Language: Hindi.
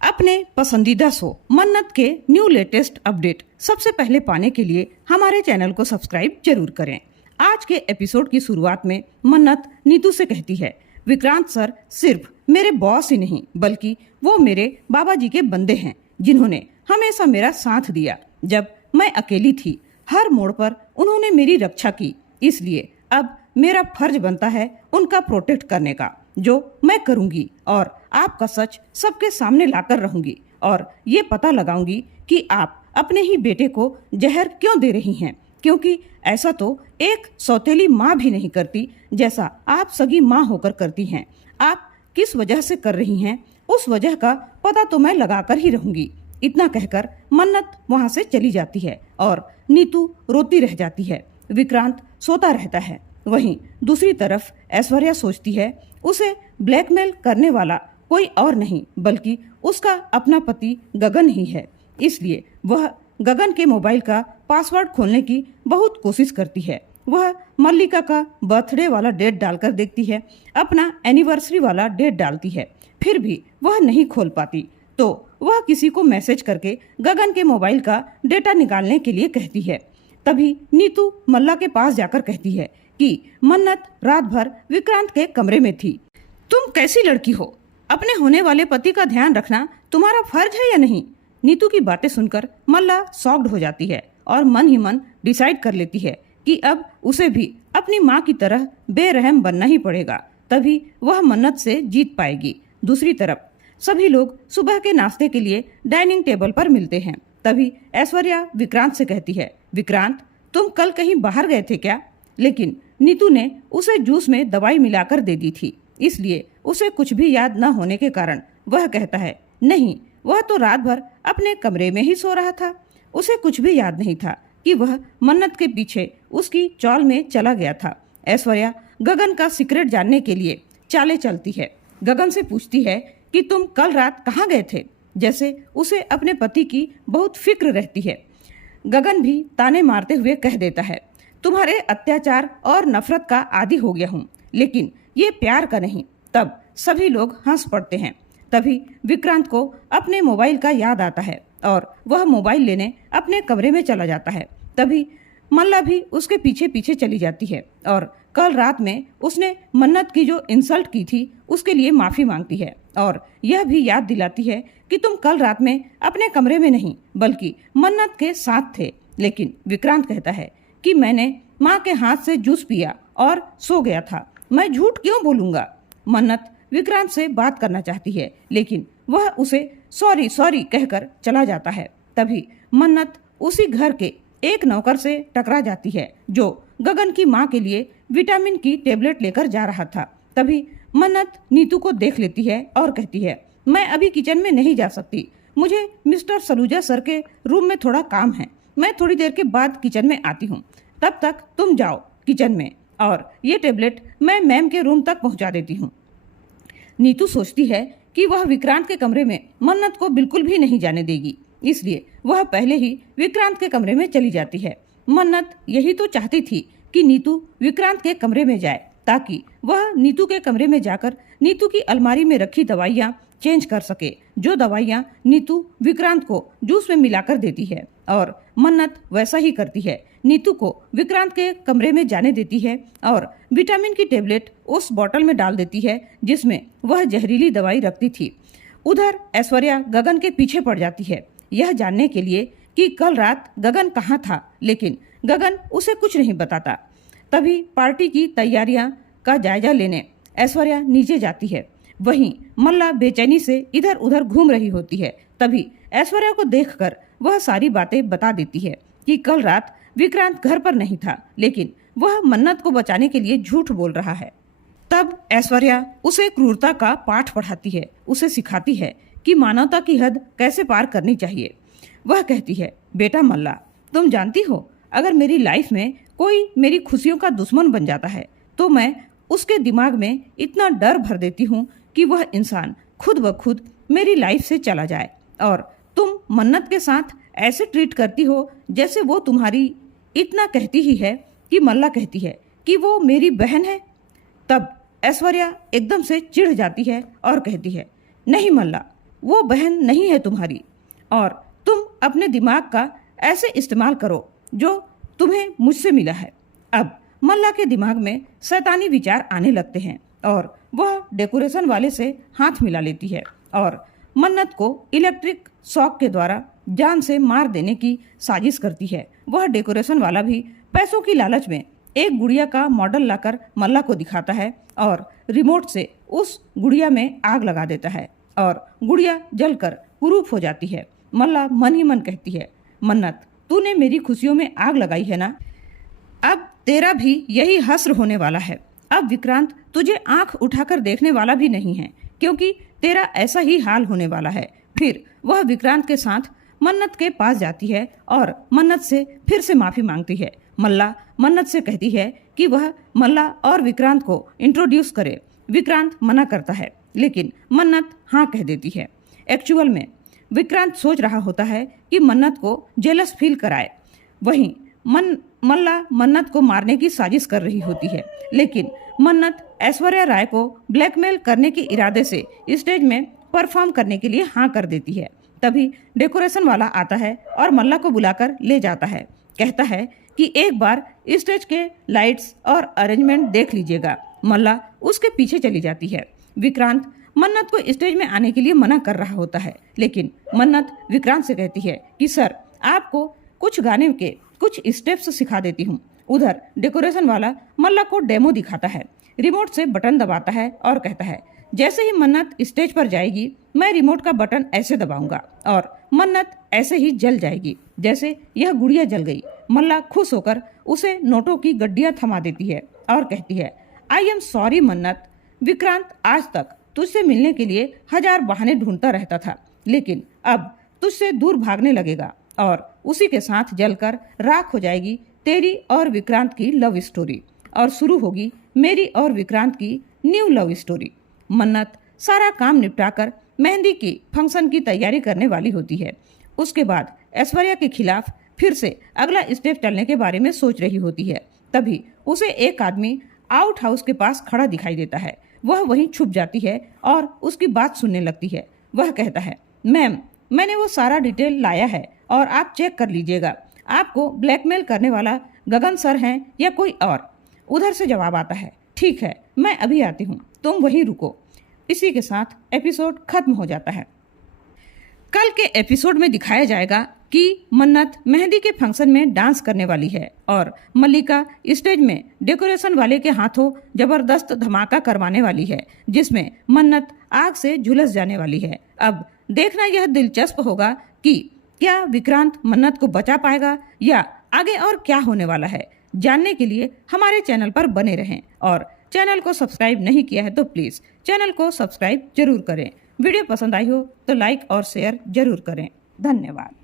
अपने पसंदीदा शो मन्नत के न्यू लेटेस्ट अपडेट सबसे पहले पाने के लिए हमारे चैनल को सब्सक्राइब जरूर करें। आज के एपिसोड की शुरुआत में मन्नत नीतू से कहती है, विक्रांत सर सिर्फ मेरे बॉस ही नहीं बल्कि वो मेरे बाबा जी के बंदे हैं जिन्होंने हमेशा मेरा साथ दिया। जब मैं अकेली थी हर मोड़ पर उन्होंने मेरी रक्षा की, इसलिए अब मेरा फर्ज बनता है उनका प्रोटेक्ट करने का, जो मैं करूंगी और आपका सच सबके सामने लाकर रहूंगी और ये पता लगाऊंगी कि आप अपने ही बेटे को जहर क्यों दे रही हैं, क्योंकि ऐसा तो एक सौतेली माँ भी नहीं करती जैसा आप सगी माँ होकर करती हैं। आप किस वजह से कर रही हैं उस वजह का पता तो मैं लगाकर ही रहूंगी। इतना कहकर मन्नत वहां से चली जाती है और नीतू रोती रह जाती है। विक्रांत सोता रहता है। वहीं दूसरी तरफ ऐश्वर्या सोचती है उसे ब्लैकमेल करने वाला कोई और नहीं बल्कि उसका अपना पति गगन ही है, इसलिए वह गगन के मोबाइल का पासवर्ड खोलने की बहुत कोशिश करती है। वह मल्लिका का बर्थडे वाला डेट डालकर देखती है, अपना एनिवर्सरी वाला डेट डालती है, फिर भी वह नहीं खोल पाती। तो वह किसी को मैसेज करके गगन के मोबाइल का डेटा निकालने के लिए कहती है। तभी नीतू मल्ला के पास जाकर कहती है कि मन्नत रात भर विक्रांत के कमरे में थी। तुम कैसी लड़की हो? अपने होने वाले पति का ध्यान रखना तुम्हारा फर्ज है या नहीं? नीतू की बातें सुनकर मल्ला शॉक्ड हो जाती है और मन ही मन डिसाइड कर लेती है कि अब उसे भी अपनी माँ की तरह बेरहम बनना ही पड़ेगा, तभी वह मन्नत से जीत पाएगी। दूसरी तरफ सभी लोग सुबह के नाश्ते के लिए डाइनिंग टेबल पर मिलते हैं। तभी ऐश्वर्या विक्रांत से कहती है, विक्रांत तुम कल कहीं बाहर गए थे क्या? लेकिन नीतू ने उसे जूस में दवाई मिलाकर दे दी थी, इसलिए उसे कुछ भी याद न होने के कारण वह कहता है, नहीं, वह तो रात भर अपने कमरे में ही सो रहा था। उसे कुछ भी याद नहीं था कि वह मन्नत के पीछे उसकी चौल में चला गया था। ऐश्वर्या गगन का सीक्रेट जानने के लिए चाले चलती है। गगन से पूछती है कि तुम कल रात कहाँ गए थे, जैसे उसे अपने पति की बहुत फिक्र रहती है। गगन भी ताने मारते हुए कह देता है, तुम्हारे अत्याचार और नफरत का आदी हो गया हूँ, लेकिन ये प्यार का नहीं। तब सभी लोग हंस पड़ते हैं। तभी विक्रांत को अपने मोबाइल का याद आता है और वह मोबाइल लेने अपने कमरे में चला जाता है। तभी मल्ला भी उसके पीछे पीछे चली जाती है और कल रात में उसने मन्नत की जो इंसल्ट की थी उसके लिए माफी मांगती है और यह भी याद दिलाती है कि तुम कल रात में अपने कमरे में नहीं बल्कि मन्नत के साथ थे। लेकिन विक्रांत कहता है कि मैंने माँ के हाथ से जूस पिया और सो गया था, मैं झूठ क्यों बोलूंगा? मन्नत विक्रांत से बात करना चाहती है लेकिन वह उसे सॉरी सॉरी कहकर चला जाता है। तभी मन्नत उसी घर के एक नौकर से टकरा जाती है जो गगन की माँ के लिए विटामिन की टेबलेट लेकर जा रहा था। तभी मन्नत नीतू को देख लेती है और कहती है, मैं अभी किचन में नहीं जा सकती, मुझे मिस्टर सलूजा सर के रूम में थोड़ा काम है, मैं थोड़ी देर के बाद किचन में आती हूँ, तब तक तुम जाओ किचन में और ये टेबलेट मैं मैम के रूम तक पहुँचा देती हूँ। नीतू सोचती है कि वह विक्रांत के कमरे में मन्नत को बिल्कुल भी नहीं जाने देगी, इसलिए वह पहले ही विक्रांत के कमरे में चली जाती है। मन्नत यही तो चाहती थी कि नीतू विक्रांत के कमरे में जाए ताकि वह नीतू के कमरे में जाकर नीतू की अलमारी में रखी दवाइयाँ चेंज कर सके, जो दवाइयाँ नीतू विक्रांत को जूस में मिलाकर देती है। और मन्नत वैसा ही करती है, नीतू को विक्रांत के कमरे में जाने देती है और विटामिन की टेबलेट उस बोतल में डाल देती है जिसमें वह जहरीली दवाई रखती थी। उधर ऐश्वर्या गगन के पीछे पड़ जाती है यह जानने के लिए कि कल रात गगन कहाँ था, लेकिन गगन उसे कुछ नहीं बताता। तभी पार्टी की तैयारियां का जायजा लेने ऐश्वर्या नीचे जाती है। वहीं मल्ला बेचैनी से इधर उधर घूम रही होती है। तभी ऐश्वर्या को देखकर वह सारी बातें बता देती है कि कल रात विक्रांत घर पर नहीं था, लेकिन वह मन्नत को बचाने के लिए झूठ बोल रहा है। तब ऐश्वर्या उसे क्रूरता का पाठ पढ़ाती है, उसे सिखाती है कि मानवता की हद कैसे पार करनी चाहिए। वह कहती है, बेटा मल्ला, तुम जानती हो अगर मेरी लाइफ में कोई मेरी खुशियों का दुश्मन बन जाता है तो मैं उसके दिमाग में इतना डर भर देती हूँ कि वह इंसान खुद ब खुद मेरी लाइफ से चला जाए। और तुम मन्नत के साथ ऐसे ट्रीट करती हो जैसे वो तुम्हारी, इतना कहती ही है कि मल्ला कहती है कि वो मेरी बहन है। तब ऐश्वर्या एकदम से चिढ़ जाती है और कहती है, नहीं मल्ला, वो बहन नहीं है तुम्हारी और तुम अपने दिमाग का ऐसे इस्तेमाल करो जो तुम्हें मुझसे मिला है। अब मल्ला के दिमाग में शैतानी विचार आने लगते हैं और वह डेकोरेशन वाले से हाथ मिला लेती है और मन्नत को इलेक्ट्रिक शॉक के द्वारा जान से मार देने की साजिश करती है। वह डेकोरेशन वाला भी पैसों की लालच में एक गुड़िया का मॉडल लाकर मल्ला को दिखाता है और रिमोट से उस गुड़िया में आग लगा देता है और गुड़िया जलकर कुरूप हो जाती है। मल्ला मन ही मन कहती है, मन्नत तूने मेरी खुशियों में आग लगाई है ना, अब तेरा भी यही हश्र होने वाला है। अब विक्रांत तुझे आंख उठाकर देखने वाला भी नहीं है क्योंकि तेरा ऐसा ही हाल होने वाला है। फिर वह विक्रांत के साथ मन्नत के पास जाती है और मन्नत से फिर से माफी मांगती है। मल्ला मन्नत से कहती है कि वह मल्ला और विक्रांत को इंट्रोड्यूस करे। विक्रांत मना करता है लेकिन मन्नत हाँ कह देती है। एक्चुअल में विक्रांत सोच रहा होता है कि मन्नत को जेलस फील कराए, वहीं मल्ला मन्नत को मारने की साजिश कर रही होती है। लेकिन मन्नत ऐश्वर्या राय को ब्लैकमेल करने के इरादे से स्टेज में परफॉर्म करने के लिए हाँ कर देती है। तभी डेकोरेशन वाला आता है और मल्ला को बुलाकर ले जाता है। कहता है कि एक बार स्टेज के लाइट्स और अरेंजमेंट देख लीजिएगा। मल्ला उसके पीछे चली जाती है। विक्रांत मन्नत को स्टेज में आने के लिए मना कर रहा होता है लेकिन मन्नत विक्रांत से कहती है कि सर आपको कुछ गाने के कुछ स्टेप्स सिखा देती हूँ। उधर डेकोरेशन वाला मल्ला को डेमो दिखाता है, रिमोट से बटन दबाता है और कहता है जैसे ही मन्नत स्टेज पर जाएगी मैं रिमोट का बटन ऐसे दबाऊंगा और मन्नत ऐसे ही जल जाएगी जैसे यह गुड़िया जल गई। मल्ला खुश होकर उसे नोटों की गड्डियां थमा देती है और कहती है आई एम सॉरी मन्नत, विक्रांत आज तक तुझसे मिलने के लिए 1000 बहाने ढूंढता रहता था लेकिन अब तुझसे दूर भागने लगेगा और उसी के साथ जलकर राख हो जाएगी तेरी और विक्रांत की लव स्टोरी और शुरू होगी मेरी और विक्रांत की न्यू लव स्टोरी। मन्नत सारा काम निपटाकर मेहंदी की फंक्शन की तैयारी करने वाली होती है। उसके बाद ऐश्वर्या के खिलाफ फिर से अगला स्टेप चलने के बारे में सोच रही होती है। तभी उसे एक आदमी आउट हाउस के पास खड़ा दिखाई देता है। वह वहीं छुप जाती है और उसकी बात सुनने लगती है। वह कहता है मैम मैंने वो सारा डिटेल लाया है और आप चेक कर लीजिएगा, आपको ब्लैकमेल करने वाला गगन सर हैं या कोई और। उधर से जवाब आता है ठीक है मैं अभी आती हूँ, तुम वहीं रुको। इसी के साथ एपिसोड खत्म हो जाता है। कल के एपिसोड में दिखाया जाएगा कि मन्नत मेहंदी के फंक्शन में डांस करने वाली है और मल्लिका स्टेज में डेकोरेशन वाले के हाथों जबरदस्त धमाका करवाने वाली है जिसमें मन्नत आग से झुलस जाने वाली है। अब देखना यह दिलचस्प होगा कि क्या विक्रांत मन्नत को बचा पाएगा या आगे और क्या होने वाला है। जानने के लिए हमारे चैनल पर बने रहें और चैनल को सब्सक्राइब नहीं किया है तो प्लीज़ चैनल को सब्सक्राइब जरूर करें। वीडियो पसंद आई हो तो लाइक और शेयर जरूर करें। धन्यवाद।